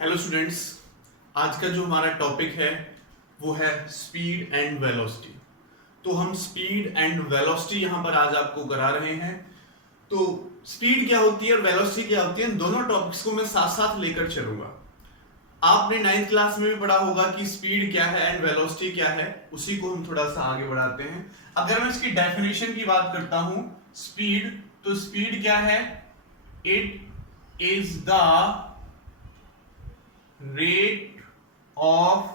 Hello students, आज का जो हमारा टॉपिक है वो है स्पीड एंड वेलोसिटी। तो हम स्पीड एंड वेलोसिटी यहाँ पर आज आपको करा रहे हैं। तो स्पीड क्या होती है और वेलोसिटी क्या होती है, दोनों टॉपिक्स को मैं साथ साथ लेकर चलूंगा। आपने 9th क्लास में भी पढ़ा होगा कि स्पीड क्या है एंड वेलोसिटी क्या है, उसी को हम थोड़ा सा आगे बढ़ाते हैं। अगर मैं इसकी डेफिनेशन की बात करता हूं स्पीड, तो स्पीड क्या है? It is the rate of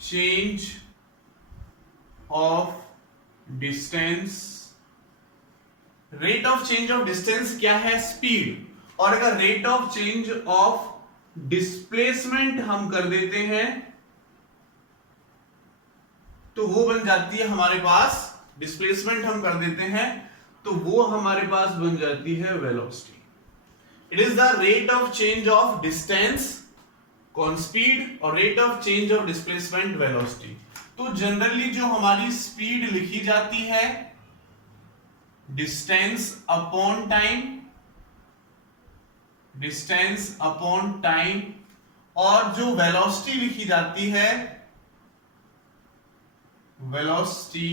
change of distance। Rate of change of distance क्या है? स्पीड। और अगर rate of change of displacement हम कर देते हैं तो वो बन जाती है हमारे पास, डिस्प्लेसमेंट हम कर देते हैं तो वो हमारे पास बन जाती है velocity. It is the rate of change of distance कौन स्पीड और rate of change of displacement velocity. तो जनरली जो हमारी स्पीड लिखी जाती है distance upon time, distance upon time, और जो वेलोसिटी लिखी जाती है वेलोसिटी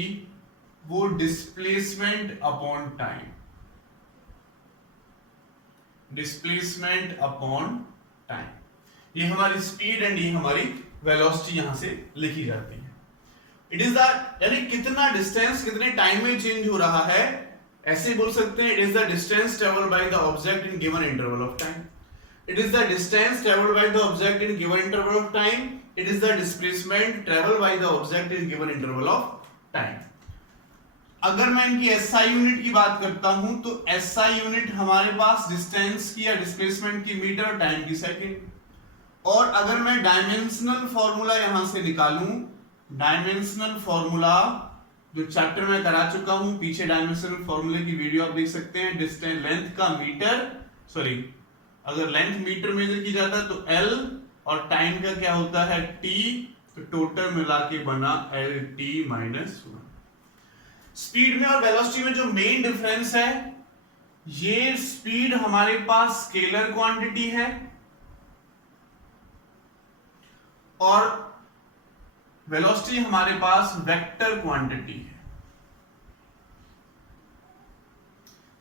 वो displacement upon time, displacement upon time. ये हमारी स्पीड एंड ये हमारी वेलोसिटी यहां से लिखी जाती है। इट इज द, यानी कितना डिस्टेंस कितने टाइम में चेंज हो रहा है, ऐसे बोल सकते हैं। It is the distance travelled by the object in given interval of time. It is the distance travelled by the object in given interval of time. It is the displacement travelled by the object in given interval of time. अगर मैं इनकी SI unit की बात करता हूं तो SI unit हमारे पास distance की या डिस्प्लेसमेंट की मीटर और टाइम की सेकंड। और अगर मैं डायमेंशनल फॉर्मूला यहां से निकालूं, डायमेंशनल फॉर्मूला जो चैप्टर में करा चुका हूं, पीछे डायमेंशनल फॉर्मूले की वीडियो आप देख सकते हैं। डिस्टेंस लेंथ का मीटर, सॉरी अगर लेंथ मीटर मेजर की जाता है तो एल, और टाइम का क्या होता है टी, तो टोटल मिला के बना एल टी माइनस 1। स्पीड में और वेलोसिटी में जो मेन डिफरेंस है, ये स्पीड हमारे पास स्केलर क्वांटिटी है और वेलोसिटी हमारे पास वेक्टर क्वांटिटी है।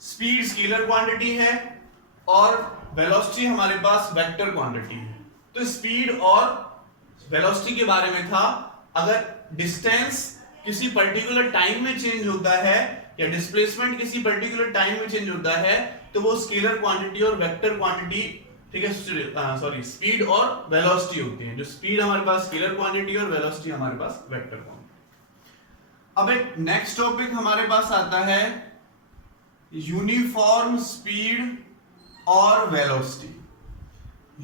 स्पीड स्केलर क्वांटिटी है और वेलोसिटी हमारे पास वेक्टर क्वांटिटी है। तो स्पीड और वेलोसिटी के बारे में था। अगर डिस्टेंस किसी पर्टिकुलर टाइम में चेंज होता है या डिस्प्लेसमेंट किसी पर्टिकुलर टाइम में चेंज होता है तो वो स्केलर क्वांटिटी और वेक्टर क्वांटिटी, ठीक है, सॉरी स्पीड और वेलोसिटी होती है। जो स्पीड हमारे पास स्केलर क्वांटिटी और वेलोसिटी हमारे पास वेक्टर क्वांटिटी। अब एक नेक्स्ट टॉपिक हमारे पास आता है यूनिफॉर्म स्पीड और वेलोसिटी।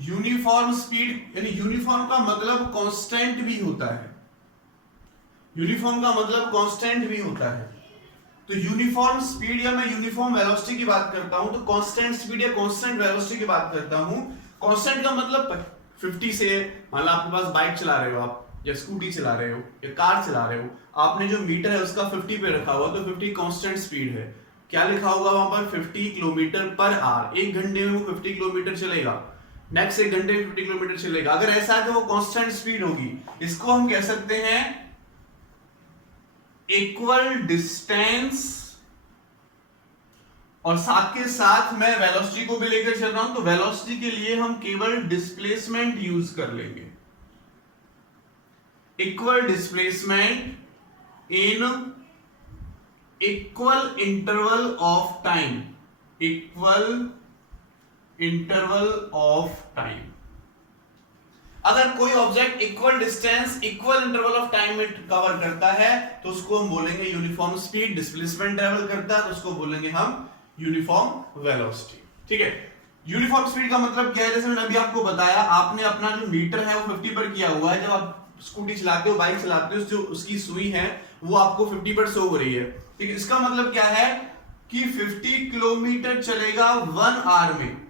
यूनिफॉर्म स्पीड यानी यूनिफॉर्म का मतलब कांस्टेंट भी होता है, यूनिफॉर्म का मतलब कांस्टेंट भी होता है। तो यूनिफॉर्म स्पीड या मैं यूनिफॉर्म वेलोसिटी की बात करता हूं तो कांस्टेंट स्पीड या कांस्टेंट वेलोसिटी की बात करता हूं। कांस्टेंट का मतलब 50 से, मान लो आपके पास बाइक चला रहे हो आप, या स्कूटी चला रहे हो या कार चला रहे हो, आपने जो मीटर है उसका 50 पे रखा हुआ तो 50 कांस्टेंट स्पीड है। क्या लिखा होगा वहां पर? 50 किलोमीटर पर आवर। एक घंटे में वो 50 किलोमीटर चलेगा, नेक्स्ट एक घंटे में 50 किलोमीटर चलेगा। अगर ऐसा है तो वो कांस्टेंट स्पीड होगी। इसको हम कह सकते हैं इक्वल डिस्टेंस, और साथ के साथ मैं वेलोसिटी को भी लेकर चल रहा हूं तो वेलोसिटी के लिए हम केवल डिस्प्लेसमेंट यूज कर लेंगे। Equal displacement in equal interval of time, equal interval of time. अगर कोई object equal distance equal interval of time में कवर करता है तो उसको हम बोलेंगे यूनिफॉर्म स्पीड। डिस्प्लेसमेंट ट्रेवल करता है तो उसको बोलेंगे हम यूनिफॉर्म वेलोसिटी। ठीक है, यूनिफॉर्म स्पीड का मतलब क्या है? जैसे मैंने अभी आपको बताया, आपने अपना जो मीटर है वो 50 पर किया हुआ है। जब आप स्कूटी चलाते हो, बाइक चलाते हो, जो उसकी सुई है वो आपको 50 पर शो हो रही है। ठीक है, इसका मतलब क्या है कि 50 किलोमीटर चलेगा 1 आवर में,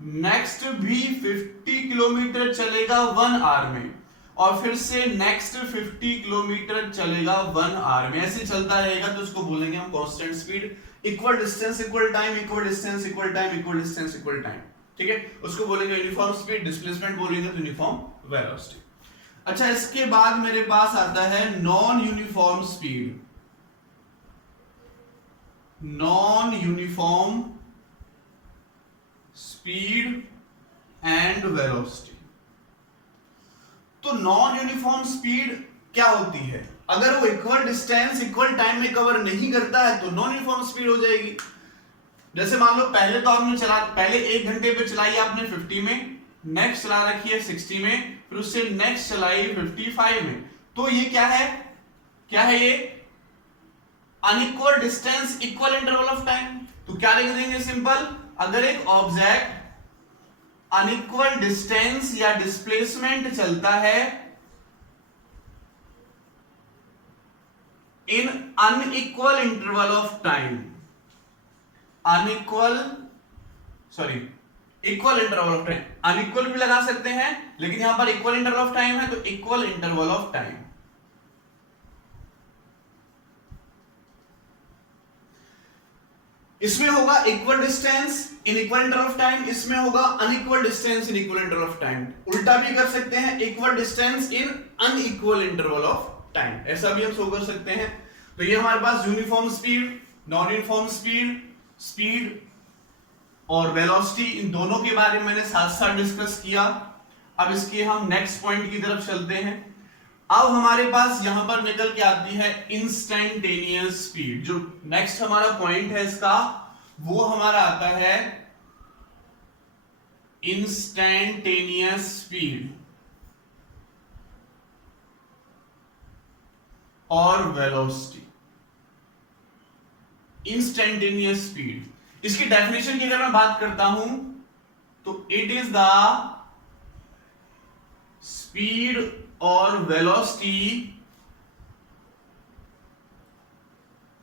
नेक्स्ट भी 50 किलोमीटर चलेगा 1 आवर में, और फिर से नेक्स्ट 50 किलोमीटर चलेगा 1 आवर में। ऐसे चलता रहेगा तो उसको बोलेंगे हम constant speed. Equal distance equal time, equal distance equal time, equal distance equal time. ठीक है, उसको बोलेंगे यूनिफॉर्म स्पीड, डिस्प्लेसमेंट बोलेंगे तो यूनिफॉर्म वेलोसिटी। अच्छा, इसके बाद मेरे पास आता है non uniform speed. Non uniform speed and velocity. तो नॉन यूनिफॉर्म स्पीड क्या होती है? अगर वो इक्वल डिस्टेंस इक्वल टाइम में कवर नहीं करता है तो नॉन यूनिफॉर्म स्पीड हो जाएगी। जैसे मान लो पहले तो आपने पहले 1 घंटे पे चलाई आपने 50 में, नेक्स्ट चला रखी है 60 में, फिर उससे नेक्स्ट चलाई 55 में, तो ये क्या है? ये unequal distance equal interval of time. तो क्या लिख देंगे सिंपल, अगर एक ऑब्जेक्ट अनइक्वल डिस्टेंस या डिस्प्लेसमेंट चलता है इन unequal interval of time, equal interval of time, unequal भी लगा सकते हैं लेकिन यहां पर इक्वल इंटरवल ऑफ टाइम है तो इक्वल इंटरवल ऑफ टाइम। इसमें होगा equal distance in equal interval of time, इसमें होगा unequal distance in equal interval of time. उल्टा भी कर सकते हैं, equal distance in unequal interval of time, ऐसा भी हम शो कर सकते हैं। तो ये हमारे पास uniform speed, non uniform speed और वेलोसिटी, इन दोनों के बारे में मैंने साथ साथ डिस्कस किया। अब इसके हम नेक्स्ट पॉइंट की तरफ चलते हैं। अब हमारे पास यहां पर निकल के आती है इंस्टेंटेनियस स्पीड। जो नेक्स्ट हमारा पॉइंट है इसका, वो हमारा आता है इंस्टेंटेनियस स्पीड और वेलोसिटी। इंस्टेंटेनियस स्पीड, इसकी डेफिनेशन की अगर मैं बात करता हूं तो इट इज द स्पीड और velocity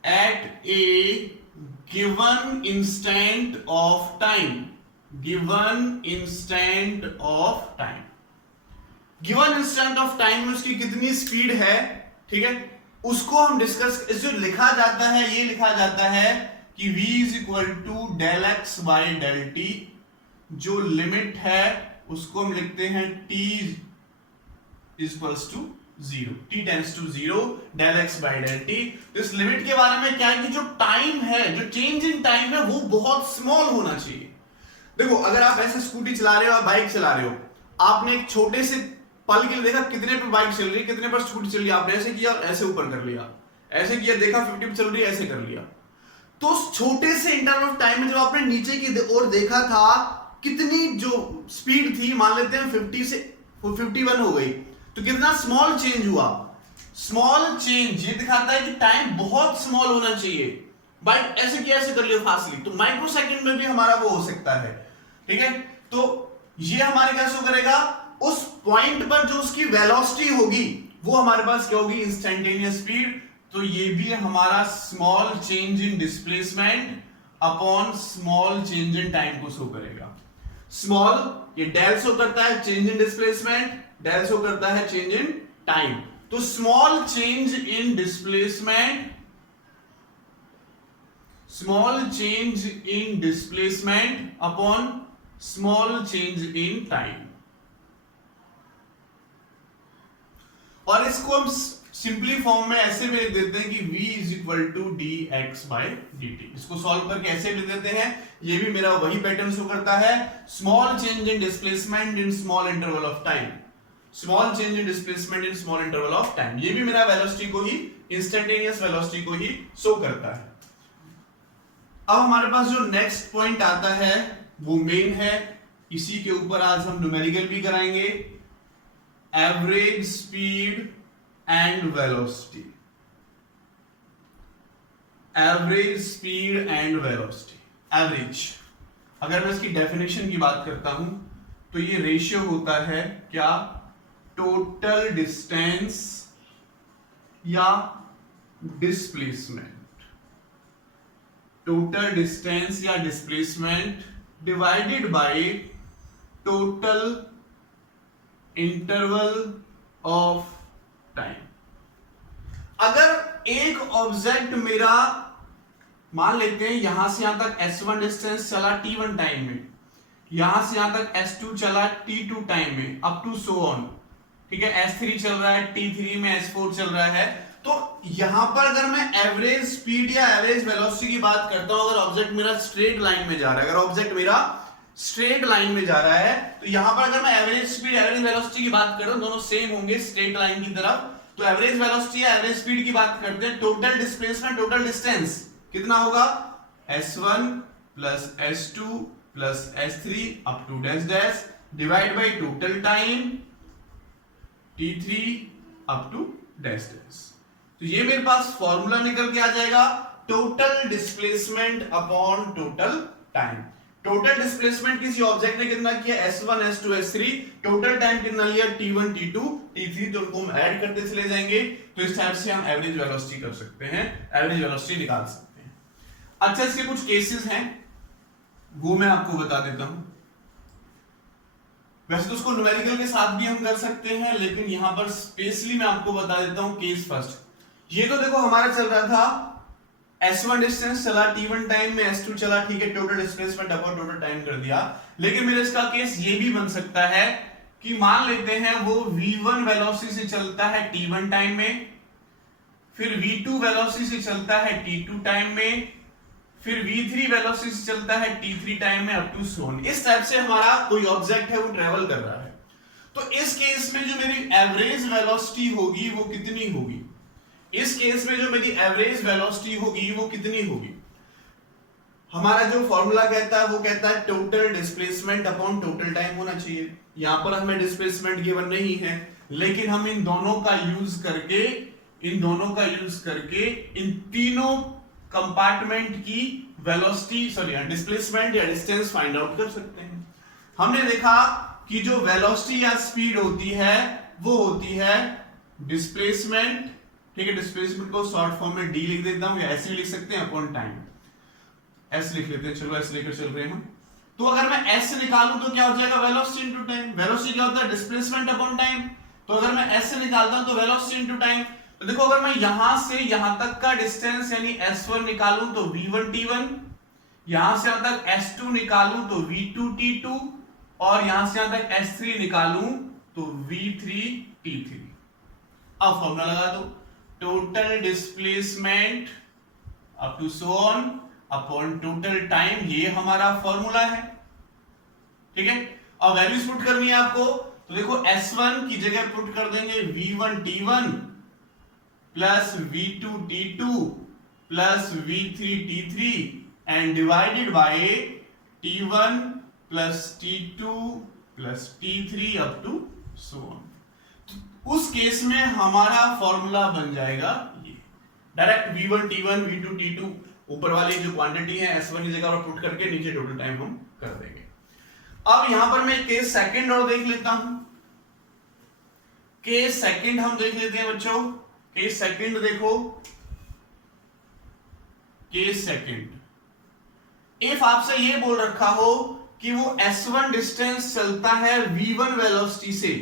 at A given instant of time. Given instant of time, given instant of time में उसकी कितनी स्पीड है, ठीक है, उसको हम डिस्कस। जो लिखा जाता है, ये लिखा जाता है कि v is equal to del x by del t. जो लिमिट है उसको हम लिखते हैं t equals to 0, t tends to 0, del x by del t. तो इस लिमिट के बारे में क्या है कि जो टाइम है, जो चेंज इन टाइम है, वो बहुत स्मॉल होना चाहिए। देखो, अगर आप ऐसे स्कूटी चला रहे हो, आप बाइक चला रहे हो, आपने एक छोटे से पल के लिए देखा कितने पे बाइक चल रही है, कितने पर स्कूटी चल रही है, आपने ऐसे किया, ऐसे ऊपर कर लिया, ऐसे किया, देखा 50 पे चल रही है, ऐसे कर लिया। तो उस छोटे से इंटरवल ऑफ टाइम में जब आपने नीचे की ओर देखा था, कितनी जो स्पीड थी, मान लेते हैं 50 से 51 हो गई, तो कितना स्मॉल चेंज हुआ। स्मॉल चेंज ये दिखाता है कि टाइम बहुत स्मॉल होना चाहिए। बाइक ऐसे किया, ऐसे कर लिया फास्टली, तो माइक्रो सेकंड में भी हमारा वो हो सकता है, ठीक है। तो ये हमारे क्या शो करेगा, उस पॉइंट पर जो उसकी वेलोसिटी होगी वो हमारे पास क्या होगी, इंस्टेंटेनियस स्पीड। तो ये भी हमारा small change in displacement upon small change in time को शो करेगा। स्मॉल, ये डेल शो करता है change in displacement, del show करता है चेंज इन टाइम। तो small change in displacement, small change in displacement upon small change in time. और इसको हम सिंपली फॉर्म में ऐसे भी लिख देते हैं कि v is equal to d x by d t. इसको सॉल्व करके ऐसे लिख देते हैं, ये भी मेरा वही पैटर्न शो करता है, small change in displacement in small interval of time, small change in displacement in small interval of time. ये भी मेरा वेलोसिटी को ही, इंस्टेंटेनियस वेलोसिटी को ही शो करता है। अब हमारे पास जो नेक्स्ट पॉइंट आता है वो मेन है, इसी के ऊपर आज हम न्यूमेरिकल भी कराएंगे, average speed and velocity. Average speed and velocity. Average, अगर मैं इसकी डेफिनेशन की बात करता हूं तो ये रेशियो होता है क्या, टोटल डिस्टेंस या डिस्प्लेसमेंट, टोटल डिस्टेंस या displacement divided by total interval of time. अगर एक ऑब्जेक्ट मेरा, मान लेते हैं यहां से यहां तक s1 डिस्टेंस चला t1 टाइम में, यहां से यहां तक S2 चला T2 टाइम में अप टू सो ऑन, ठीक है। S3 चल रहा है, T3 में S4 चल रहा है। तो यहां पर अगर मैं एवरेज स्पीड या एवरेज वेलोसिटी की बात करता हूं, अगर ऑब्जेक्ट मेरा स्ट्रेट लाइन में जा रहा है, अगर ऑब्जेक्ट मेरा स्ट्रेट लाइन में जा रहा है, तो यहां पर अगर मैं एवरेज स्पीड एवरेज वेलोसिटी की बात कर रहा हूं, दोनों सेम होंगे स्ट्रेट लाइन की तरफ। तो एवरेज वेलोसिटी या एवरेज स्पीड की बात करते हैं, टोटल डिस्प्लेसमेंट टोटल डिस्टेंस कितना होगा, S1 plus S2 plus S3 up to dash dash divide by total time T3 up to dash dash. तो ये मेरे पास फॉर्मूला निकल के आ जाएगा, total displacement upon total time. Total displacement किसी ऑब्जेक्ट ने कितना किया, S1 S2 S3, total time कितना लिया, T1 T2 T3, तो उनको हम ऐड करते चले जाएंगे। तो इस टाइप से हम एवरेज वेलोसिटी कर सकते हैं, एवरेज वेलोसिटी निकाल सकते हैं। अच्छा, इसके कुछ केसेस हैं, वो मैं आपको बता देता हूं। वैसे तो उसको न्यूमेरिकल के साथ भी हम कर सकते हैं, लेकिन यहां पर स्पेशली मैं आपको बता देता हूं केस फर्स्ट। ये तो देखो हमारा चल रहा था S1 डिस्टेंस चला T1 टाइम में, S2 चला, ठीक है, total displacement upon total time कर दिया। लेकिन मेरे इसका केस ये भी बन सकता है कि मान लेते हैं वो V1 वेलोसिटी से चलता है T1 टाइम में, फिर V2 वेलोसिटी से चलता है T2 टाइम में, फिर V3 वेलोसिटी से चलता है T3 टाइम में अप टू सो ऑन। इस टाइप से हमारा कोई ऑब्जेक्ट है वो ट्रेवल कर रहा है। तो इस केस में जो मेरी एवरेज वेलोसिटी होगी वो कितनी होगी, इस केस में जो मेरी एवरेज वेलोसिटी होगी वो कितनी होगी, हमारा जो फॉर्मूला कहता है वो कहता है total displacement upon total time होना चाहिए। यहां पर हमें डिस्प्लेसमेंट गिवन नहीं है, लेकिन हम इन दोनों का यूज करके इन तीनों कंपार्टमेंट की वेलोसिटी डिस्प्लेसमेंट या डिस्टेंस फाइंड आउट कर सकते हैं। हमने देखा कि जो वेलोसिटी या स्पीड होती है वो होती है डिस्प्लेसमेंट, ठीक है। डिस्प्लेसमेंट को शॉर्ट फॉर्म में डी लिख देता हूं, या ऐसे भी लिख सकते हैं अपॉन टाइम, एस लिख लेते हैं, चलो एस लेकर चल रहे हैं हम। तो अगर मैं एस से निकालूं तो क्या हो जाएगा, वेलोसिटी इनटू टाइम। वेलोसिटी क्या होता है, डिस्प्लेसमेंट अपॉन टाइम। तो अगर मैं एस से निकालता हूं तो वेलोसिटी इनटू टाइम। तो देखो अगर मैं यहां से यहां तक का डिस्टेंस यानी S1 निकालूं तो V1 T1, यहां से यहां तक S2 निकालूं तो V2 T2, और यहां से यहां तक S3 निकालूं तो V3 T3। अब फॉर्मूला लगा दो, total displacement up to so on upon total time, ये हमारा फॉर्मूला है, ठीक है। अब वैल्यूज पुट करनी है आपको, तो देखो S1 की जगह पुट कर देंगे V1 T1 plus V2 T2 plus V3 T3 and divided by T1 plus T2 plus T3 up to so on. उस केस में हमारा फॉर्मूला बन जाएगा ये, direct V1 T1 V2 T2 ऊपर वाली जो क्वांटिटी है S1 की जगह पर पुट करके नीचे टोटल टाइम हम कर देंगे। अब यहां पर मैं केस सेकंड और देख लेता हूं, केस सेकंड हम देख लेते हैं बच्चों। केस सेकंड देखो, केस सेकंड इफ आपसे ये बोल रखा हो कि वो S1 डिस्टेंस चलता है V1 वेलोसिटी से,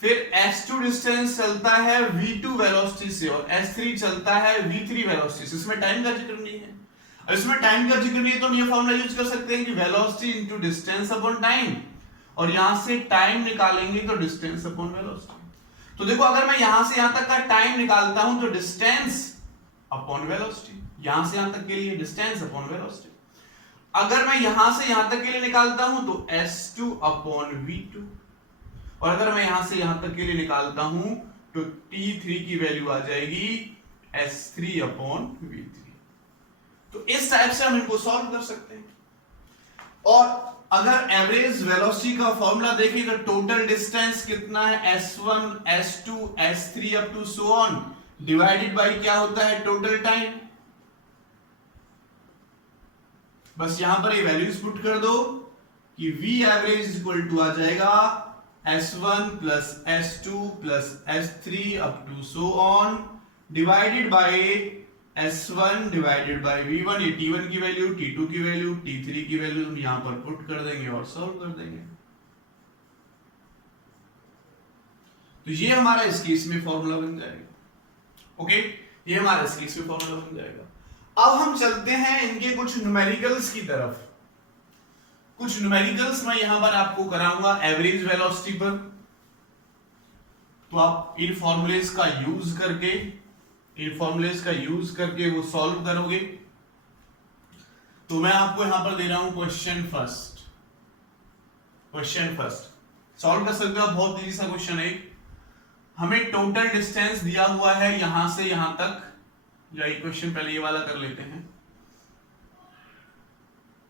फिर S2 डिस्टेंस चलता है V2 वेलोसिटी से, और S3 चलता है V3 वेलोसिटी से। इसमें टाइम का जिक्र नहीं है, और इसमें टाइम का जिक्र नहीं है तो हम ये फॉर्मूला यूज कर सकते हैं कि velocity into distance upon time, और यहां से टाइम निकालेंगे तो डिस्टेंस अपॉन वेलोसिटी। तो देखो अगर मैं यहां से यहां तक का टाइम निकालता हूं तो डिस्टेंस अपॉन वेलोसिटी, यहां से यहां तक के लिए डिस्टेंस अपॉन वेलोसिटी। अगर मैं यहां से यहां तक के लिए निकालता हूं तो S2 अपॉन V2, और अगर मैं यहां से यहां तक के लिए निकालता हूं तो T3 की वैल्यू आ जाएगी S3 अपॉन V3। तो इस टाइप से हम इनको सॉल्व कर सकते हैं। और अगर एवरेज वेलोसिटी का फॉर्मूला देखें तो टोटल डिस्टेंस कितना है, S1 S2 S3 up to so on, divided by क्या होता है, टोटल टाइम। बस यहां पर ये वैल्यूज पुट कर दो कि V एवरेज इक्वल टू आ जाएगा S1 plus S2 plus S3 up to so on, divided by S1 divided by V1, ये T1 की वैल्यू, T2 की वैल्यू, T3 की वैल्यू हम यहां पर पुट कर देंगे और सॉल्व कर देंगे। तो ये हमारा इस केस में फॉर्मूला बन जाएगा। ओके, ये हमारा इस केस में फॉर्मूला बन जाएगा। अब हम चलते हैं इनके कुछ न्यूमेरिकल्स की तरफ। कुछ न्यूमेरिकल्स मैं यहां पर आपको कराऊंगा एवरेज वेलोसिटी पर, तो आप इन फॉर्मूलेज का यूज करके वो सॉल्व करोगे। तो मैं आपको यहां पर दे रहा हूं क्वेश्चन फर्स्ट सॉल्व कर सकते हो आप, बहुत इजी सा क्वेश्चन है। हमें टोटल डिस्टेंस दिया हुआ है यहां से यहां तक, या क्वेश्चन पहले ये वाला कर लेते हैं।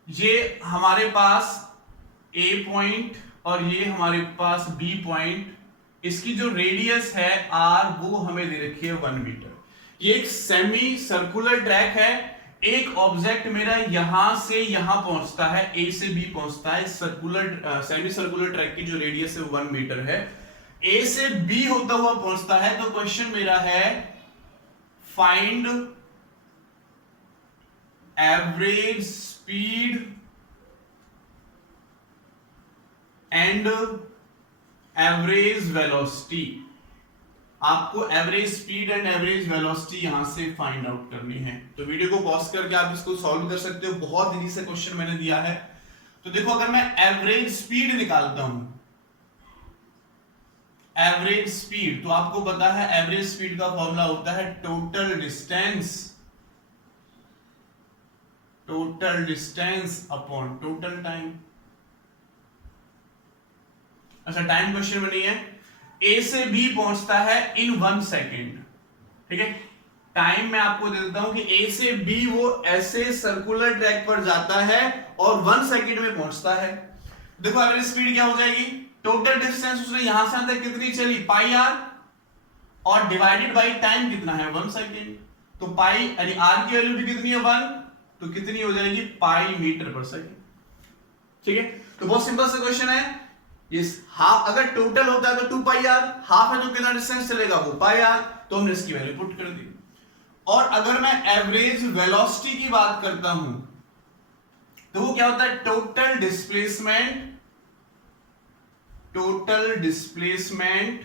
ये हमारे पास A पॉइंट और ये हमारे पास B पॉइंट, इसकी जो रेडियस है R वो हमें दे रखी है 1 मीटर। ये एक सेमी सर्कुलर ट्रैक है, एक ऑब्जेक्ट मेरा यहां से यहां पहुंचता है, A से B पहुंचता है। सेमी सर्कुलर ट्रैक की जो रेडियस है 1 मीटर है, A से B होता हुआ पहुंचता है। तो क्वेश्चन मेरा है find average speed and average velocity. आपको average speed and average velocity यहां से फाइंड आउट करनी है। तो वीडियो को पॉज करके आप इसको सॉल्व कर सकते हो, बहुत इजी से क्वेश्चन मैंने दिया है। तो देखो, अगर मैं एवरेज स्पीड निकालता हूं, एवरेज स्पीड, तो आपको पता है एवरेज स्पीड का फॉर्मूला होता है total distance upon total time. अच्छा, टाइम क्वेश्चन में नहीं है। A से B पहुंचता है इन 1 सेकेंड, ठीक है। टाइम मैं आपको दे देता हूं कि A से B वो ऐसे सर्कुलर ट्रैक पर जाता है और 1 सेकेंड में पहुंचता है। देखो एवरेज स्पीड क्या हो जाएगी, टोटल डिस्टेंस उसने यहां से अंदर कितनी चली, पाई आर, और डिवाइडेड बाई टाइम कितना है, 1 सेकेंड। तो पाई यानी आर की वैल्यू भी कितनी है 1, तो कितनी हो जाएगी, पाई मीटर पर सेकेंड, ठीक है। तो बहुत सिंपल सा क्वेश्चन है। इस हाफ अगर टोटल होता है तो 2 पाई आर, हाफ है तो कितना डिस्टेंस चलेगा, वो पाई आर, तो हमने इसकी वैल्यू पुट कर दी। और अगर मैं एवरेज वेलोसिटी की बात करता हूं तो वो क्या होता है, total displacement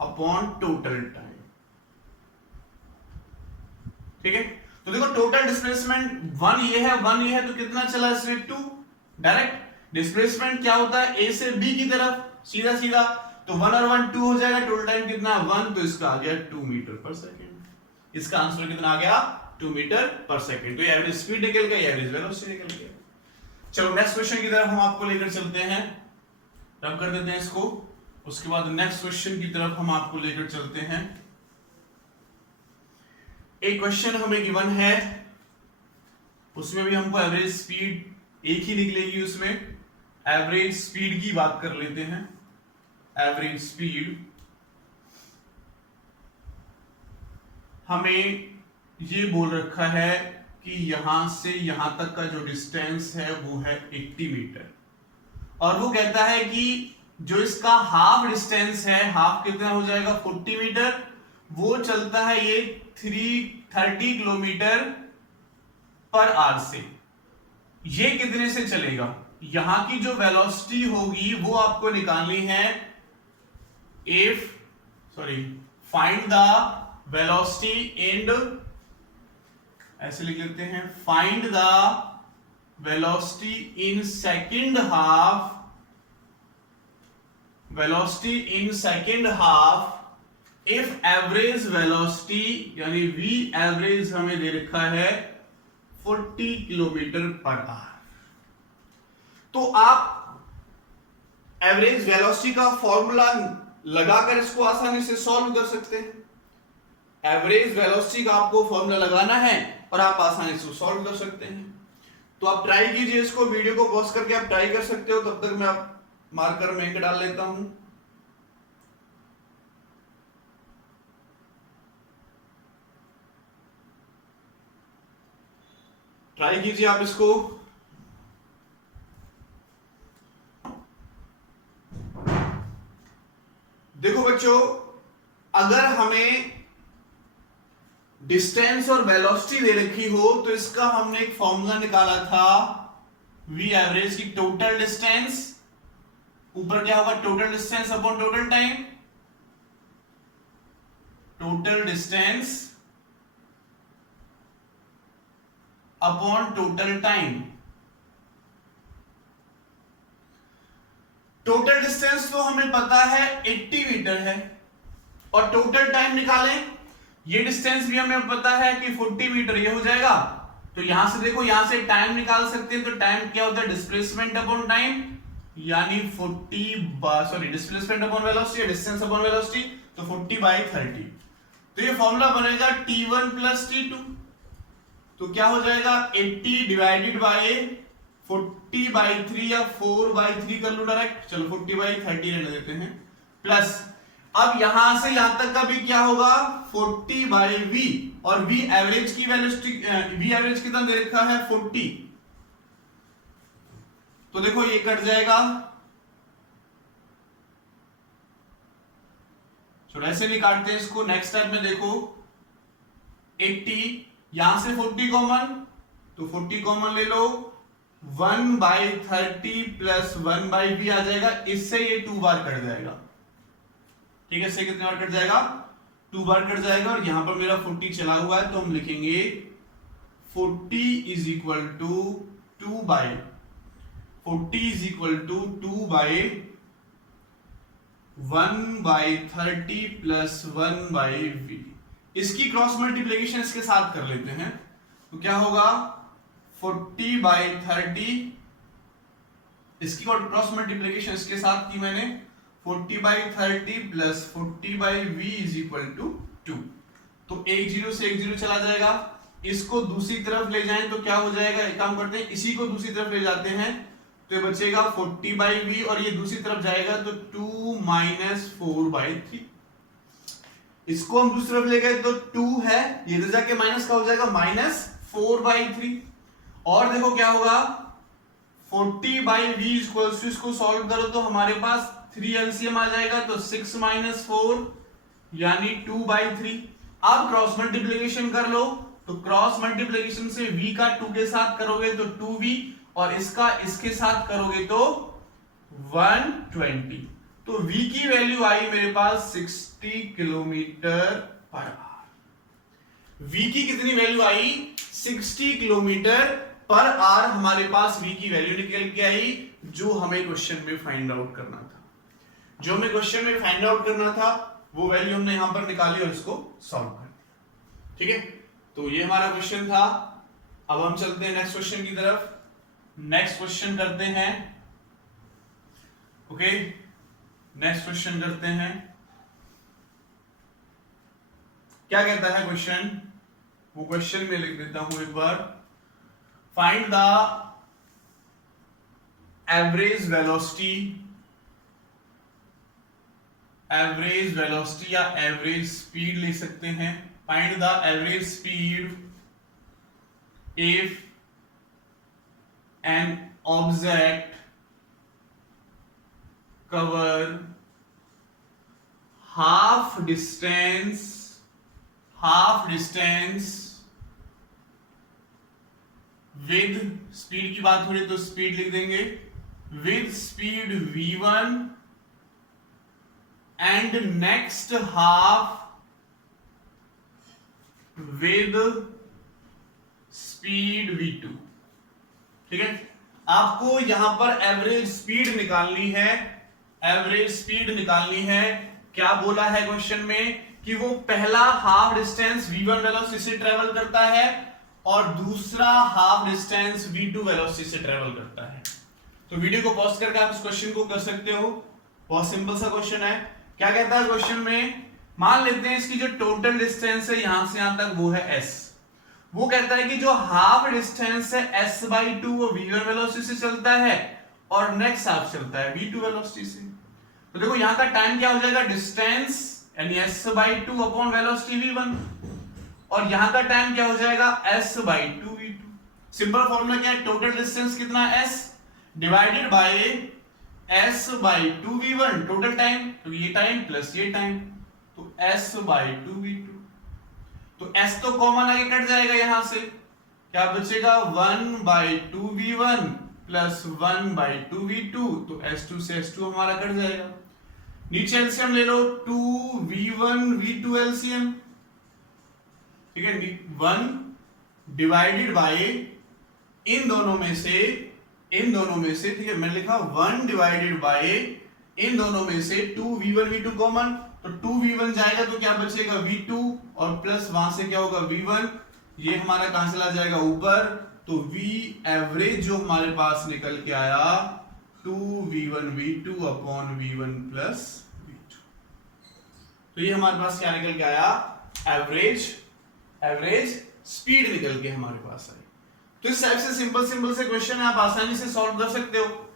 upon total time, ठीक है। तो देखो टोटल डिस्प्लेसमेंट 1 ये है तो कितना चला इसमें 2, डायरेक्ट। डिस्प्लेसमेंट क्या होता है, A से B की तरफ सीधा, तो 1 और 1 2 हो जाएगा, टोटल टाइम कितना 1, तो इसका आ गया 2 मीटर पर सेकेंड। इसका आंसर कितना आ गया, 2 मीटर पर सेकेंड। तो एवरेज स्पीड निकल गई, एवरेज वेलोसिटी निकल गई। चलो नेक्स्ट क्वेश्चन की तरफ हम आपको लेकर चलते हैं, रब कर देते हैं इसको। उसके बाद नेक्स्ट क्वेश्चन की तरफ हम आपको लेकर चलते हैं। एक क्वेश्चन हमें गिवन है, उसमें भी हमको एवरेज स्पीड एक ही निकलेगी। उसमें एवरेज स्पीड की बात कर लेते हैं। एवरेज स्पीड हमें ये बोल रखा है कि यहां से यहां तक का जो डिस्टेंस है वो है 80 मीटर, और वो कहता है कि जो इसका हाफ डिस्टेंस है, हाफ कितना हो जाएगा 40 मीटर, वो चलता है ये 330 किलोमीटर पर आवर से। ये कितने से चलेगा, यहां की जो वेलोसिटी होगी वो आपको निकालनी है। फाइंड द वेलोसिटी इन, ऐसे लिख लेते हैं, find the velocity in second half if average velocity यानी V एवरेज हमें दे रखा है 40 किलोमीटर पर आवर। तो आप एवरेज वेलोसिटी का फॉर्मूला लगाकर इसको आसानी से सॉल्व कर सकते हैं। एवरेज वेलोसिटी का आपको फॉर्मूला लगाना है और आप आसानी से सॉल्व कर सकते हैं। तो आप ट्राई कीजिए इसको, वीडियो को पॉज करके आप ट्राई कर सकते हो। तब तक मैं आप मार्कर में इंक डाल लेता हूं। ट्राई कीजिए आप इसको। देखो बच्चों, अगर हमें डिस्टेंस और वेलोसिटी दे रखी हो तो इसका हमने एक फॉर्मूला निकाला था V एवरेज की, टोटल डिस्टेंस, ऊपर क्या होगा total distance upon total time, total distance upon total time. Total distance तो हमें पता है 80 मीटर है, और टोटल टाइम निकालें, ये डिस्टेंस भी हमें पता है कि 40 मीटर ये हो जाएगा। तो यहां से देखो, यहां से टाइम निकाल सकते हैं, तो टाइम क्या होता है, डिस्प्लेसमेंट अपॉन टाइम, यानी 40 displacement upon velocity, distance upon velocity, तो 40/30। तो ये फॉर्मूला बनेगा T1 प्लस T2। तो क्या हो जाएगा, 80 डिवाइडेड बाय 40/3 या 4/3 कर लो डायरेक्ट, चलो 40/30 रहने देते हैं, प्लस अब यहां से यहां तक का भी क्या होगा, 40/v, और v एवरेज की वेलोसिटी, v एवरेज कितना दे रखा है 40, तो देखो ये कट जाएगा, तो ऐसे नहीं काटते इसको। नेक्स्ट स्टेप में देखो 80, यहां से 40 कॉमन, तो 40 कॉमन ले लो, 1/30 प्लस 1/v आ जाएगा, इससे ये 2 बार कट जाएगा, ठीक है, इससे कितने बार कट जाएगा, 2 बार कट जाएगा, और यहां पर मेरा 40 चला हुआ है, तो हम लिखेंगे 40 is equal to 1/30 plus 1/v। इसकी क्रॉस मल्टीप्लीकेशन इसके साथ कर लेते हैं, तो क्या होगा 40/30, इसकी क्रॉस मल्टीप्लीकेशन इसके साथ की मैंने, 40/30 plus 40/v is equal to 2। तो एक 0 से एक 0 चला जाएगा, इसको दूसरी तरफ ले जाएं तो क्या हो जाएगा, एक काम करते हैं, इसी को दूसरी तरफ ले जाते हैं, तो ये बचेगा 40/v, और ये दूसरी तरफ जाएगा तो 2 - 4/3। इसको हम दूसरी तरफ ले गए तो 2 है, ये इधर जाके माइनस का हो जाएगा -4/3, और देखो क्या होगा 40/v इक्वल्स टू, इसको सॉल्व करो तो हमारे पास 3 एलसीएम आ जाएगा, तो 6 - 4 यानी 2/3। अब क्रॉस मल्टीप्लीकेशन कर लो, तो क्रॉस मल्टीप्लीकेशन से v का 2 के साथ करोगे तो 2v, और इसका इसके साथ करोगे तो 120। तो v की वैल्यू आई मेरे पास 60 किलोमीटर पर आवर। v की कितनी वैल्यू आई, 60 किलोमीटर पर आवर हमारे पास v की वैल्यू निकल के आई, जो हमें क्वेश्चन में फाइंड आउट करना था। जो हमें क्वेश्चन में फाइंड आउट करना था वो वैल्यू हमने यहां पर निकाली और इसको सॉल्व कर दिया, ठीक है। तो ये हमारा क्वेश्चन था। अब हम चलते हैं नेक्स्ट क्वेश्चन की तरफ। नेक्स्ट क्वेश्चन करते हैं, ओके, नेक्स्ट क्वेश्चन करते हैं। क्या कहता है क्वेश्चन, वो क्वेश्चन में लिख देता हूं एक बार। फाइंड द एवरेज वेलोसिटी या एवरेज स्पीड लिख सकते हैं। Find the average speed if an object cover half distance with speed की बात हो रही तो स्पीड लिख देंगे, with speed v1 and next half with speed v2, ठीक है। आपको यहां पर एवरेज स्पीड निकालनी है, एवरेज स्पीड निकालनी है। क्या बोला है क्वेश्चन में कि वो पहला हाफ डिस्टेंस v1 वेलोसिटी से ट्रेवल करता है और दूसरा हाफ डिस्टेंस v2 वेलोसिटी से ट्रेवल करता है। तो वीडियो को पॉज करके आप इस क्वेश्चन को कर सकते हो, बहुत सिंपल सा क्वेश्चन है। क्या कहता है क्वेश्चन में, मान लेते हैं इसकी जो टोटल डिस्टेंस है यहां से यहां तक वो है s। वो कहता है कि जो हाफ डिस्टेंस है s/2 वो v1 वेलोसिटी से चलता है और नेक्स्ट हाफ चलता है v2 वेलोसिटी से। तो देखो यहां का टाइम क्या हो जाएगा, डिस्टेंस यानी s/2 अपॉन वेलोसिटी v1, और यहां का टाइम क्या हो जाएगा s/2 v2। सिंपल फॉर्मूला क्या है, टोटल डिस्टेंस कितना s divided bye s/2 v1, total time, तो ये टाइम प्लस ये टाइम, तो s/2 v2। तो s तो कॉमन आगे कट जाएगा, यहां से क्या बचेगा 1/2 v1 प्लस 1/2 v2, तो s2 से s2 हमारा कट जाएगा। नीचे एलसीएम ले लो, 2 v1 v2 एलसीएम, ठीक है, 1 डिवाइडेड बाय इन दोनों में से इन दोनों में से, ठीक है, मैंने लिखा 1 डिवाइडेड बाय इन दोनों में से 2v1 v2 कॉमन, तो 2v1 जाएगा तो क्या बचेगा v2 और प्लस वहां से क्या होगा v1, ये हमारा कहां चला जाएगा ऊपर, तो v एवरेज जो हमारे पास निकल के आया 2v1 v2 upon v1 plus v2। तो ये हमारे पास क्या निकल के आया, एवरेज स्पीड निकल के हमारे पास आई। तो इस टाइप से सिंपल से क्वेश्चन आप आसानी से सॉल्व कर सकते हो।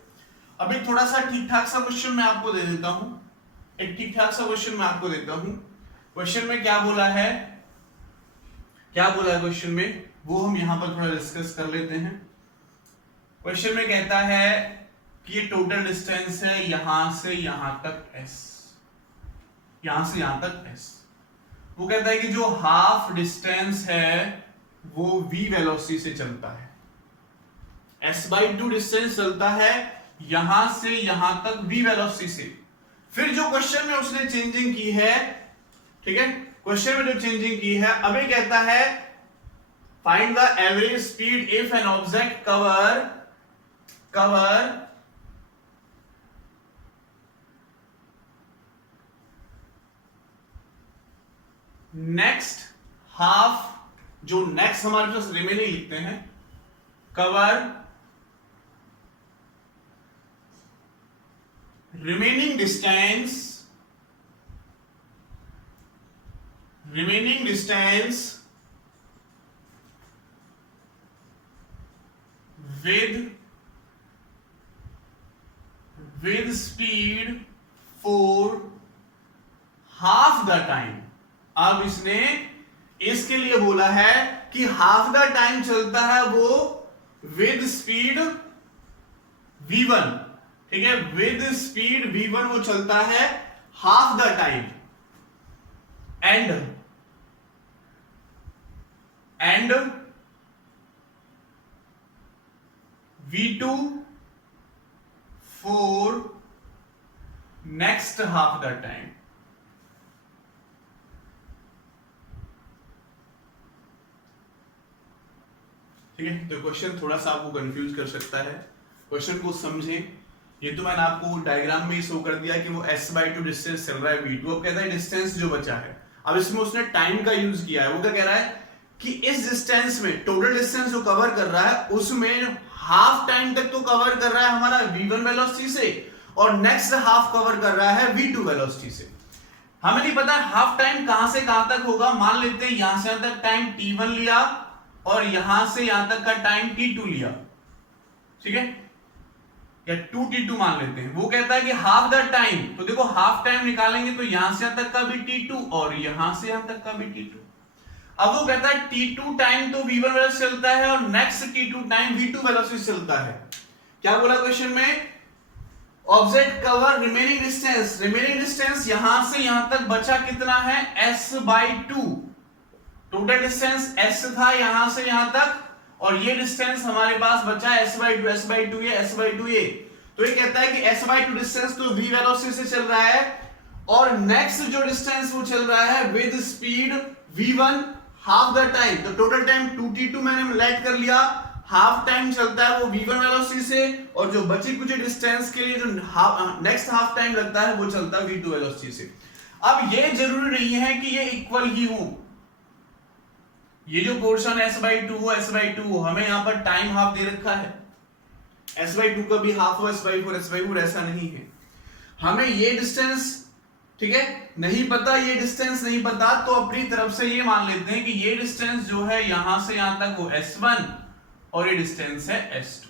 अभी थोड़ा सा ठीक ठाक सा क्वेश्चन मैं आपको दे देता हूं, एक ठीक ठाक सा क्वेश्चन मैं आपको देता हूं। क्वेश्चन में क्या बोला है क्वेश्चन में, वो हम यहां पर थोड़ा डिस्कस कर लेते हैं। क्वेश्चन में कहता है कि ये टोटल डिस्टेंस है यहां से यहां तक s, यहां से यहां तक s। वो कहता है कि जो हाफ डिस्टेंस है वो v वेलोसिटी से चलता है, s/2 डिस्टेंस चलता है यहां से यहां तक v वेलोसिटी से। फिर जो क्वेश्चन में उसने चेंजिंग की है, ठीक है, क्वेश्चन में जो चेंजिंग की है, अब ये कहता है find the average speed if an object cover next half, जो नेक्स्ट हमारे पास रिमेनिंग लिखते हैं, cover remaining distance with speed for half the time। अब इसने इसके लिए बोला है कि हाफ द टाइम चलता है वो विद स्पीड v1, ठीक है, विद स्पीड v1 वो चलता है half the time, and v2 for next half the time. ठीक है, तो क्वेश्चन थोड़ा सा आपको कंफ्यूज कर सकता है, क्वेश्चन को समझें। ये तो मैंने आपको डायग्राम में ही शो कर दिया कि वो s/2 डिस्टेंस चल रहा है v2। अब कहता है डिस्टेंस जो बचा है, अब इसमें उसने टाइम का यूज किया है। वो क्या कह रहा है कि इस डिस्टेंस में टोटल डिस्टेंस जो कवर कर रहा है उसमें हाफ टाइम तक तो कवर कर रहा है हमारा v1 वेलोसिटी से, और नेक्स्ट हाफ कवर कर रहा है v2 वेलोसिटी से। हमें नहीं पता हाफ टाइम कहां से कहां तक होगा। मान लेते हैं यहां से यहां तक टाइम t1 लिया और यहां से यहां तक का टाइम t2 लिया, ठीक है, या 2t2 मान लेते हैं। वो कहता है कि हाफ द टाइम, तो देखो हाफ टाइम निकालेंगे तो यहां से यहां तक का भी t2 और यहां से यहां तक का भी t2। अब वो कहता है t2 टाइम तो v1 वेलोसिटी चलता है और next t2 time v2 velocity चलता है। क्या बोला क्वेश्चन में, ऑब्जेक्ट कवर रिमेनिंग डिस्टेंस यहां से यहां तक बचा कितना है s/2। टोटल डिस्टेंस s था यहां से यहां तक, और ये डिस्टेंस हमारे पास बचा s/2 ये। तो ये कहता है कि s/2 डिस्टेंस तो v वेलोसिटी से चल रहा है, और नेक्स्ट जो डिस्टेंस वो चल रहा है with speed v1 half the time. तो टोटल टाइम 2t2 मैंने लेट कर लिया, हाफ टाइम चलता है वो v1 वेलोसिटी से, और जो बची कुछ डिस्टेंस के लिए जो नेक्स्ट हाफ टाइम लगता है वो चलता है v2 वेलोसिटी से। अब ये जरूरी नहीं है कि ये इक्वल ही हो, ये जो पोर्शन s/2 हो, हमें यहां पर टाइम हाफ दे रखा है, s/2 का भी हाफ हो, s/4 ऐसा नहीं है। हमें ये डिस्टेंस, ठीक है, नहीं पता, ये डिस्टेंस नहीं पता, तो अपनी तरफ से ये मान लेते हैं कि ये डिस्टेंस जो है यहां से यहां तक वो s1 और ये डिस्टेंस है s2।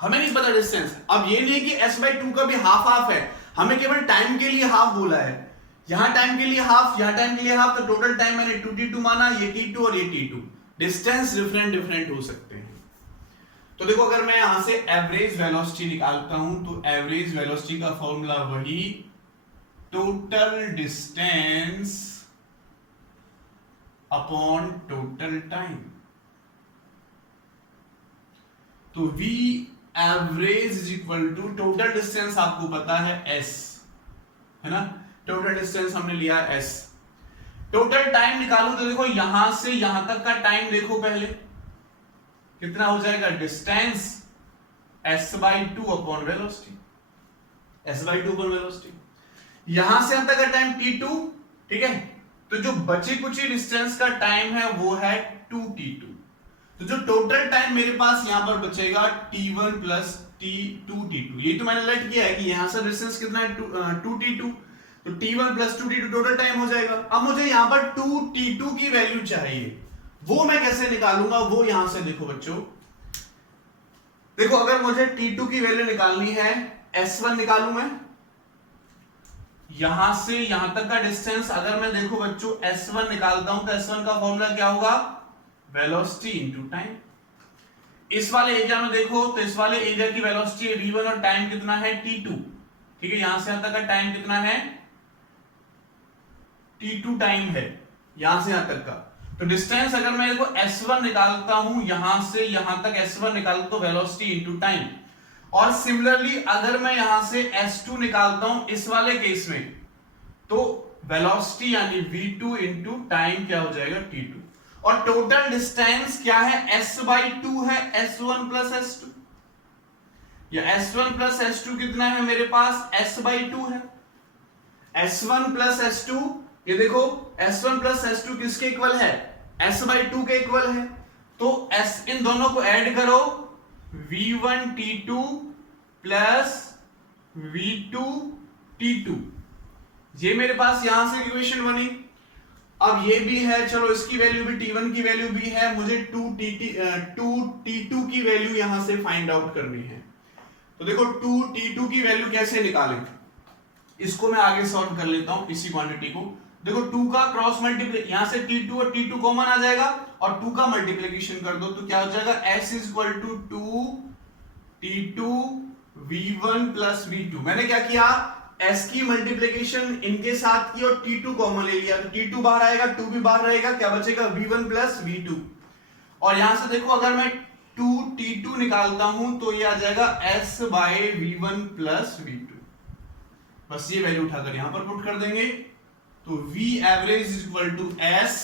हमें नहीं पता डिस्टेंस। अब ये नहीं कि s/2 का भी हाफ है, हमें केवल टाइम के लिए हाफ बोला है, यहां टाइम के लिए हाफ, यहां टाइम के लिए हाफ, तो टोटल टाइम मैंने 2t2 माना, ये t2 और ये t2। डिस्टेंस डिफरेंट हो सकते हैं। तो देखो अगर मैं यहां से एवरेज वेलोसिटी निकालता हूं तो एवरेज वेलोसिटी का फॉर्मूला वही total distance upon total time. तो v average is equal to total distance, आपको पता है s, है ना, टोटल डिस्टेंस हमने लिया s। टोटल टाइम निकालो तो देखो यहां से यहां तक का टाइम देखो पहले कितना हो जाएगा, distance s/2 upon velocity, s/2 upon velocity. यहां से यहां तक का टाइम t2, ठीक है, तो जो बची कुची डिस्टेंस का टाइम है वो है 2t2। तो जो टोटल टाइम मेरे पास यहां पर बचेगा t1 प्लस t2t2। ये तो मैंने लेट किया है कि यहां से डिस्टेंस कितना है 2t2, तो t1 plus 2t2 total time हो जाएगा। अब मुझे यहां पर 2t2 की वैल्यू चाहिए, वो मैं कैसे निकालूंगा, वो यहां से देखो बच्चों। देखो अगर मुझे t2 की वैल्यू निकालनी है, s1 निकालू मैं, यहां से यहां तक का डिस्टेंस अगर मैं देखो बच्चों s1 निकालता हूं तो s1 का फॉर्मूला क्या होगा, वेलोसिटी इनटू टाइम। इस वाले एरिया में देखो तो इस वाले एरिया की वेलोसिटी है v1 और टाइम कितना है t2, ठीक है, यहां से यहां तक का टाइम कितना है t2 टाइम है यहां से यहां तक का। तो डिस्टेंस अगर मैं देखो s1 निकालता हूं, यहां से यहां तक s1 निकालता तो वेलोसिटी इनटू टाइम। और सिमिलरली अगर मैं यहां से s2 निकालता हूं इस वाले केस में, तो वेलोसिटी यानी v2 इनटू टाइम क्या हो जाएगा t2। और टोटल डिस्टेंस क्या है, s/2 है, s1 प्लस s2, या s1 प्लस s2 कितना है मेरे पास, s/2 है। s1 प्लस s2, ये देखो s1 प्लस s2 किसके इक्वल है, s/2 के इक्वल है। तो s इन दोनों को ऐड करो, v1 t2 plus v2 t2, ये मेरे पास यहां से इक्वेशन बनी। अब ये भी है, चलो इसकी वैल्यू भी t1 की वैल्यू भी है, मुझे 2t2 की वैल्यू यहां से फाइंड आउट करनी है। तो देखो 2t2 की वैल्यू कैसे निकालें, इसको मैं आगे सॉल्व कर लेता हूं इसी क्वांटिटी को। देखो 2 का क्रॉस मल्टीप्लाई, यहां से t2 और t2 कॉमन आ जाएगा और 2 का मल्टीप्लिकेशन कर दो तो क्या हो जाएगा, s is equal to 2t2 v1 plus v2। मैंने क्या किया, s की मल्टीप्लिकेशन इनके साथ की और t2 कॉमन ले लिया, तो t2 बाहर आएगा, 2 भी बाहर रहेगा, क्या बचेगा v1 प्लस v2। और यहां से देखो अगर मैं 2t2 निकालता हूं तो ये आ जाएगा s/v1 प्लस v2। बस ये वैल्यू उठाकर यहां पर पुट कर देंगे, तो v average is equal to s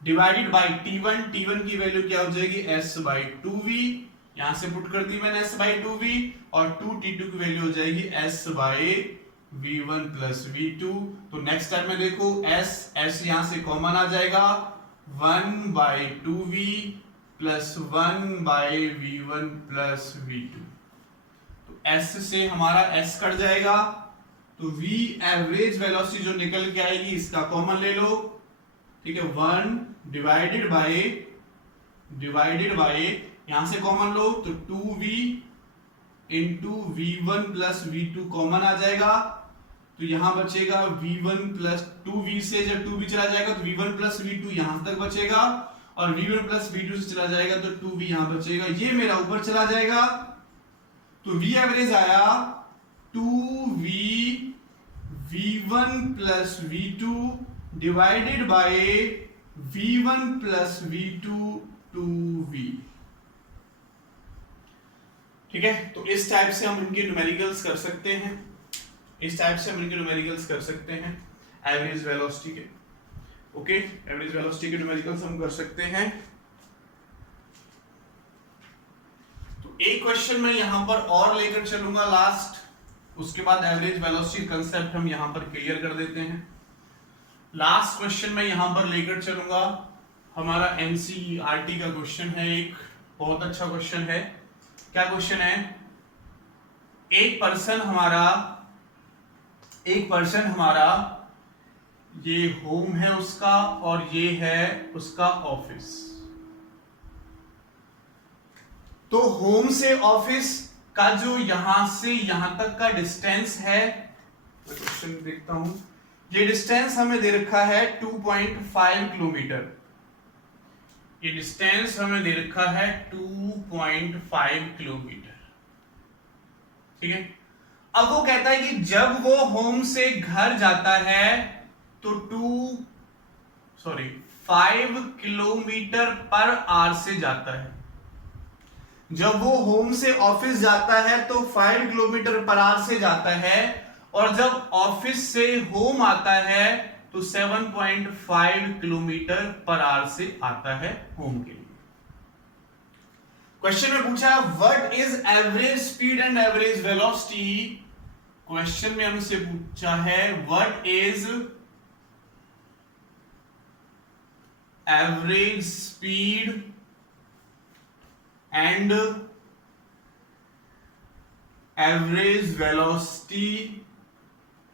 divided by t1 की वैल्यू क्या हो जाएगी, s/2v, यहां से पुट कर दी मैंने s/2v, और 2t2 की वैल्यू हो जाएगी s/v1 प्लस v2। तो नेक्स्ट टाइम में देखो s यहां से कॉमन आ जाएगा, 1/2v plus 1/v1 plus v2। तो s से हमारा s कट जाएगा, तो v एवरेज वेलोसिटी जो निकल के आएगी इसका कॉमन ले लो, ठीक है, 1 डिवाइडेड बाय यहां से कॉमन लो तो 2v into v1 plus v2 common आ जाएगा, तो यहां बचेगा v1 प्लस 2v से जब 2v चला जाएगा तो v1 प्लस v2 यहां तक बचेगा, और v1 प्लस v2 से चला जाएगा तो 2v यहां बचेगा, ये मेरा ऊपर चला जाएगा। तो v एवरेज आया 2v v1 plus v2 divided by v1 plus v2 2v, ठीक है। तो इस टाइप से हम इनके न्यूमेरिकल्स कर सकते हैं, एवरेज वेलोसिटी के, ओके, एवरेज वेलोसिटी के न्यूमेरिकल्स हम कर सकते हैं। तो एक क्वेश्चन मैं यहां पर और लेकर चलूंगा लास्ट, उसके बाद एवरेज वेलोसिटी कंसेप्ट हम यहां पर क्लियर कर देते हैं। लास्ट क्वेश्चन मैं यहां पर लेकर चलूंगा, हमारा एनसीईआरटी का क्वेश्चन है, एक बहुत अच्छा क्वेश्चन है। क्या क्वेश्चन है, एक पर्सन हमारा ये होम है उसका और ये है उसका ऑफिस। तो होम से ऑफिस का जो यहां से यहां तक का डिस्टेंस है, क्वेश्चन देखता हूं, ये डिस्टेंस हमें दे रखा है 2.5 किलोमीटर, ये डिस्टेंस हमें दे रखा है 2.5 किलोमीटर, ठीक है। अब वो कहता है कि जब वो होम से घर जाता है तो 5 किलोमीटर पर आवर से जाता है। जब वो होम से ऑफिस जाता है तो 5 किलोमीटर पर आवर से जाता है, और जब ऑफिस से होम आता है तो 7.5 किलोमीटर पर आवर से आता है होम के लिए। क्वेश्चन में पूछा what is average speed and average velocity. Question में हमसे पूछा है what is average speed and average velocity,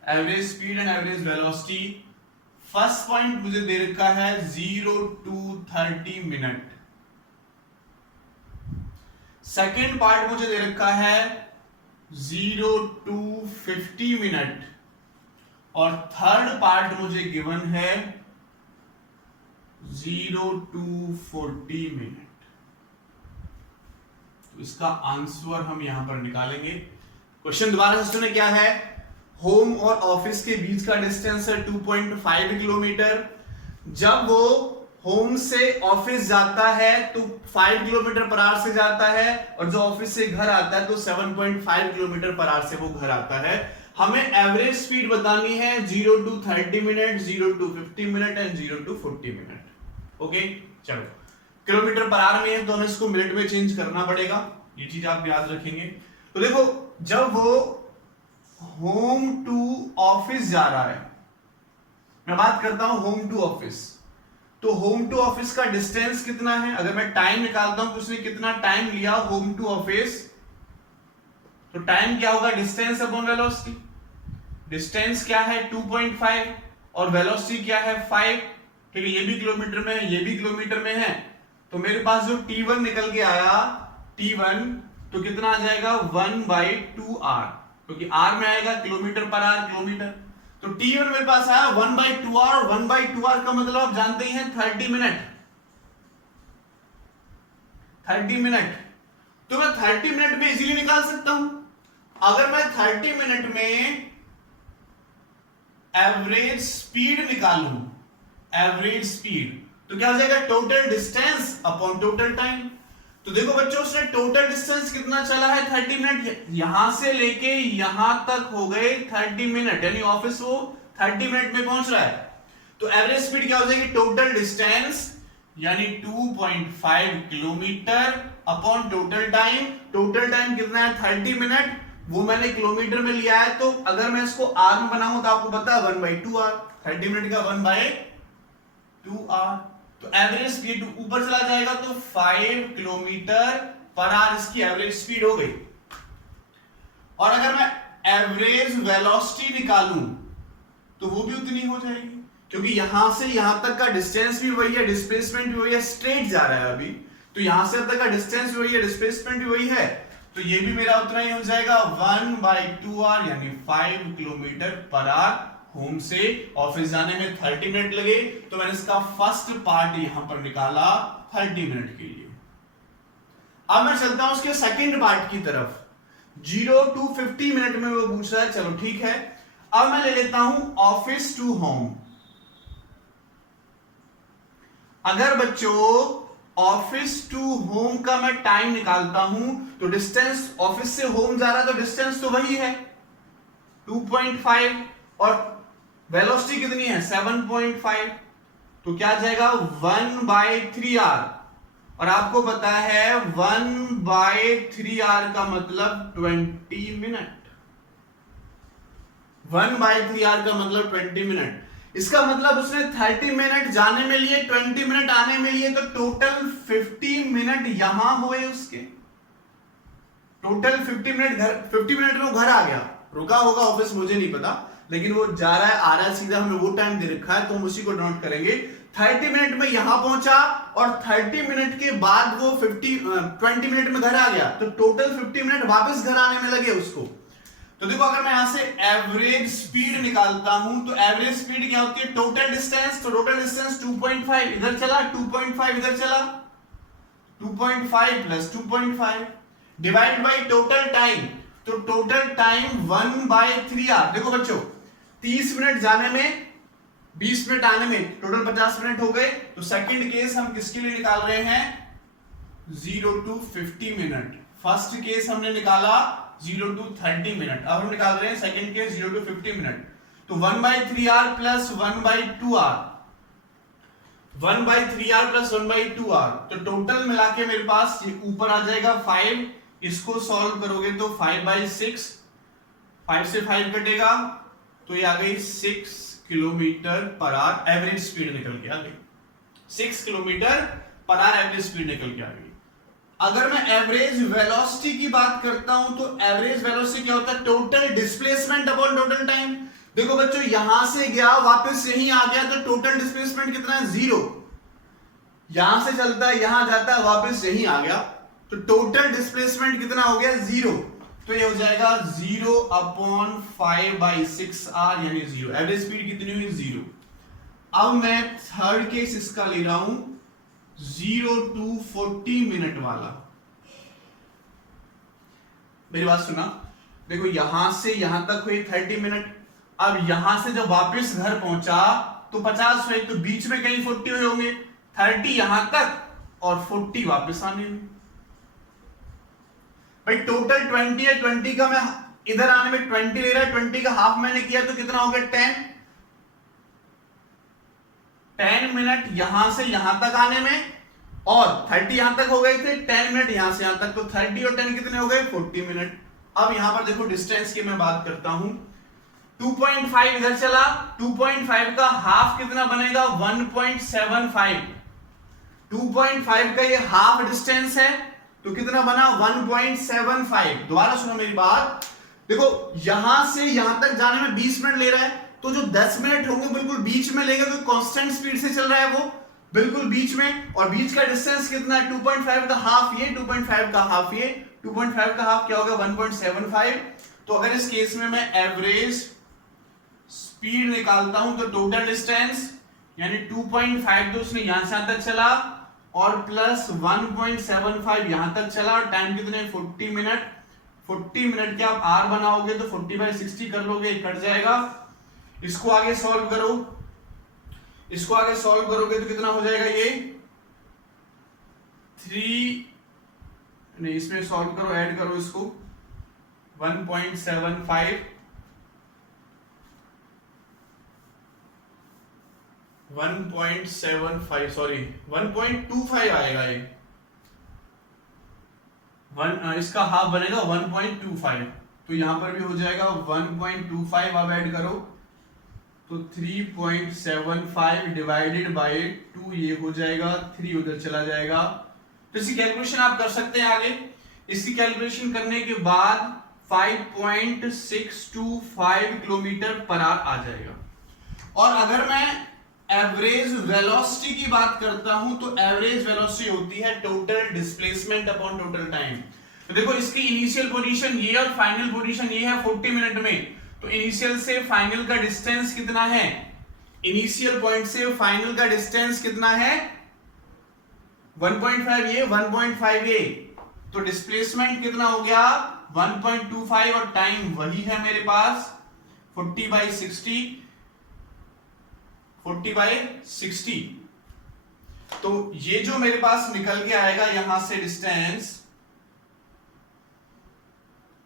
average speed and average velocity. First point मुझे दे रखा है 0 to 30 मिनट, सेकेंड पार्ट मुझे दे रखा है 0 to 50 मिनट और थर्ड पार्ट मुझे गिवन है 0 to 40 मिनट। तो इसका आंसर हम यहां पर निकालेंगे। क्वेश्चन दोबारा से सुने क्या है, होम और ऑफिस के बीच का डिस्टेंस है 2.5 किलोमीटर। जब वो होम से ऑफिस जाता है तो 5 किलोमीटर पर आवर से जाता है और जो ऑफिस से घर आता है तो 7.5 किलोमीटर पर आवर से वो घर आता है। हमें एवरेज स्पीड बतानी है 0 to 30 minute, 0 to 50 minute and 0 to 40 minute. Okay, चलो किलोमीटर पर आवर में है तो हमें इसको मिनट में चेंज करना पड़ेगा, ये चीज आप याद रखेंगे। तो देखो जब वो होम टू ऑफिस जा रहा है, मैं बात करता हूं होम टू ऑफिस, तो होम टू ऑफिस का डिस्टेंस कितना है, अगर मैं टाइम निकालता हूं तो उसने कितना टाइम लिया होम टू ऑफिस, तो टाइम क्या होगा डिस्टेंस अपॉन वेलोसिटी। डिस्टेंस क्या है 2.5 और वेलोसिटी क्या है 5, ठीक है, ये भी किलोमीटर में है, ये भी किलोमीटर में है। तो मेरे पास जो T1 निकल के आया T1 तो कितना आ जाएगा 1/2r, क्योंकि r में आएगा किलोमीटर पर आवर किलोमीटर। तो T1 मेरे पास आया 1/2r, 1/2r का मतलब आप जानते ही हैं 30 मिनट, 30 मिनट। तो मैं 30 मिनट में इजीली निकाल सकता हूं। अगर मैं 30 मिनट में एवरेज स्पीड निकालूं, एवरेज स्पीड, तो क्या हो जाएगा total distance upon total time. तो देखो बच्चों उसने टोटल डिस्टेंस कितना चला है 30 मिनट, यहां से लेके यहां तक हो गए 30 मिनट, यानी ऑफिस वो 30 मिनट में पहुंच रहा है। तो एवरेज स्पीड क्या हो जाएगी टोटल डिस्टेंस यानी 2.5 kilometre upon total time. Total time कितना है 30 मिनट, वो मैंने किलोमीटर में लिया है, तो अगर मैं इसको आर में बनाऊं तो आपको पता है 1/2r, 30 मिनट का 1/2r। तो एवरेज स्पीड ऊपर चला जाएगा तो 5 किलोमीटर पर आवर इसकी एवरेज स्पीड हो गई। और अगर मैं एवरेज वेलोसिटी निकालूं तो वो भी उतनी हो जाएगी, क्योंकि यहां से यहां तक का डिस्टेंस भी वही है, डिस्प्लेसमेंट भी वही है, स्ट्रेट जा रहा है अभी, तो यहां से तक का डिस्टेंस भी वही है, डिस्प्लेसमेंट भी वही है, तो ये भी मेरा उतना ही हो जाएगा 1/2r यानी 5 किलोमीटर पर आवर। होम से ऑफिस जाने में 30 मिनट लगे, तो मैंने इसका फर्स्ट पार्ट यहां पर निकाला 30 मिनट के लिए। अब मैं चलता हूं उसके सेकंड पार्ट की तरफ, 0 to 50 मिनट में वो पूछ रहा है, चलो ठीक है। अब मैं ले लेता हूं ऑफिस टू होम। अगर बच्चों ऑफिस टू होम का मैं टाइम निकालता हूं तो डिस्टेंस ऑफिस से होम जा रहा है तो डिस्टेंस तो वही है 2.5 और वेलोसिटी कितनी है 7.5, तो क्या जाएगा 1/3r। और आपको पता है 1/3r का मतलब 20 मिनट, 1/3r का मतलब 20 मिनट। इसका मतलब उसने 30 मिनट जाने में लिए, 20 मिनट आने में लिए, तो टोटल 50 मिनट यहां हुए उसके, टोटल 50 मिनट में वो घर आ गया, रुका होगा ऑफिस मुझे नहीं पता, लेकिन वो जा रहा है आ रहा है सीधा, हमें वो टाइम दे रखा है तो हम उसी को नोट करेंगे। 30 मिनट में यहां पहुंचा और 30 मिनट के बाद वो 20 मिनट में घर आ गया, तो टोटल 50 मिनट वापस घर आने में लगे उसको। तो देखो अगर मैं यहां से एवरेज स्पीड निकालता हूं तो एवरेज स्पीड क्या होती है टोटल डिस्टेंस, तो टोटल डिस्टेंस 2.5 इधर चला, 2.5 इधर चला, 2.5 plus 2.5 divide by total time, तो टोटल टाइम 1/3r। देखो बच्चों 30 मिनट जाने में 20 मिनट आने में टोटल 50 मिनट हो गए। तो सेकंड केस हम किसके लिए निकाल रहे हैं 0 to 50 मिनट। फर्स्ट केस हमने निकाला 0 to 30 मिनट, अब हम निकाल रहे हैं सेकंड केस 0 to 50 मिनट। तो 1/3r plus 1/2r, 1/3r plus 1/2r, तो टोटल मिला के मेरे पास ये ऊपर आ जाएगा 5, इसको सॉल्व करोगे तो 5/6, 5 से 5 कटेगा तो ये आ गई 6 kilometre per hour average speed निकल के आ गई, 6 kilometre per hour average speed निकल के आ गई। अगर मैं एवरेज वेलोसिटी की बात करता हूं तो एवरेज वेलोसिटी क्या होता है, total displacement upon total time. देखो बच्चों यहां से गया वापस यहीं आ गया तो टोटल डिस्प्लेसमेंट कितना है, 0। यहां से चलता है यहां जाता है वापस यहीं आ गया तो टोटल डिस्प्लेसमेंट कितना हो गया, 0। तो ये हो जाएगा 0 अपॉन 5/6r यानी 0। एवरेज स्पीड कितनी हुई, 0। अब मैं थर्ड केस इसका ले रहा हूं 0 to 40 मिनट वाला। मेरी बात सुना, देखो यहां से यहां तक हुई 30 मिनट, अब यहां से जब वापस घर पहुंचा तो 50 हुए, तो बीच में कहीं 40 हुए होंगे, 30 यहां तक और 40 वापस आने में। भाई टोटल 20 है, 20 का मैं इधर आने में 20 ले रहा है, 20 का हाफ मैंने किया तो कितना हो गया, 10 मिनट यहां से यहां तक आने में, और 30 यहां तक हो गए थे, 10 मिनट यहां से यहां तक, तो 30 और 10 कितने हो गए, 40 मिनट। अब यहां पर देखो डिस्टेंस की मैं बात करता हूं, 2.5 इधर चला, 2.5 का हाफ कितना बनेगा, 1.75। 2.5 का ये हाफ डिस्टेंस है तो कितना बना, 1.75। दोबारा सुनो मेरी बात, देखो यहां से यहां तक जाने में 20 मिनट ले रहा है, तो जो 10 मिनट होंगे बिल्कुल बीच में लेगा, क्योंकि कांस्टेंट स्पीड से चल रहा है वो बिल्कुल बीच में, और बीच का डिस्टेंस कितना है, 2.5 का हाफ ये, 2.5 का हाफ ये, 2.5 का हाफ क्या होगा, 1.75। तो अगर इस केस में मैं एवरेज स्पीड निकालता हूं तो टोटल डिस्टेंस यानी 2.5 तो उसने यहां से यहां तक चला, और प्लस 1.75 यहां तक चला, और टाइम कितने, 40 मिनट। 40 मिनट के आप r बनाओगे तो 40/60 कर लोगे, कट जाएगा। इसको आगे सॉल्व करो, इसको आगे सॉल्व करोगे तो कितना हो जाएगा, ये 3 नहीं, इसमें सॉल्व करो, ऐड करो इसको, 1.75 1.75 सॉरी 1.25 आएगा ये, इसका हाफ बनेगा 1.25, तो यहां पर भी हो जाएगा 1.25। अब ऐड करो तो 3.75 डिवाइडेड बाय 2 ये हो जाएगा, 3 उधर चला जाएगा। तो इसकी कैलकुलेशन आप कर सकते हैं आगे। इसकी कैलकुलेशन करने के बाद 5.625 किलोमीटर पर आवर आ जाएगा। और अगर मैं एवरेज वेलोसिटी की बात करता हूं तो एवरेज वेलोसिटी होती है total displacement upon total time. तो देखो इसकी इनिशियल पोजीशन ये और फाइनल पोजीशन ये है 40 मिनट में, तो इनिशियल से फाइनल का डिस्टेंस कितना है, इनिशियल पॉइंट से फाइनल का डिस्टेंस कितना है, 1.5 ये 1.5 ये, तो डिस्प्लेसमेंट कितना हो गया 1.25, और टाइम वही है मेरे पास 40/60, 40/60। तो ये जो मेरे पास निकल के आएगा यहां से डिस्टेंस,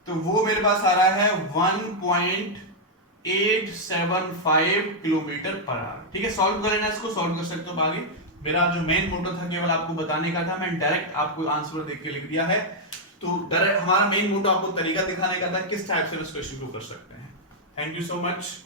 तो वो मेरे पास आ रहा है 1.875 किलोमीटर पर आवर। ठीक है, सॉल्व कर लेना, इसको सॉल्व कर सकते हो आगे। मेरा जो मेन मोटो था केवल आपको बताने का था, मैं डायरेक्ट आपको आंसर देख के लिख दिया है। तो डायरेक्ट हमारा मेन मोटो आपको तरीका दिखाने का था किस टाइप से इस क्वेश्चन को कर सकते हैं। Thank you so much.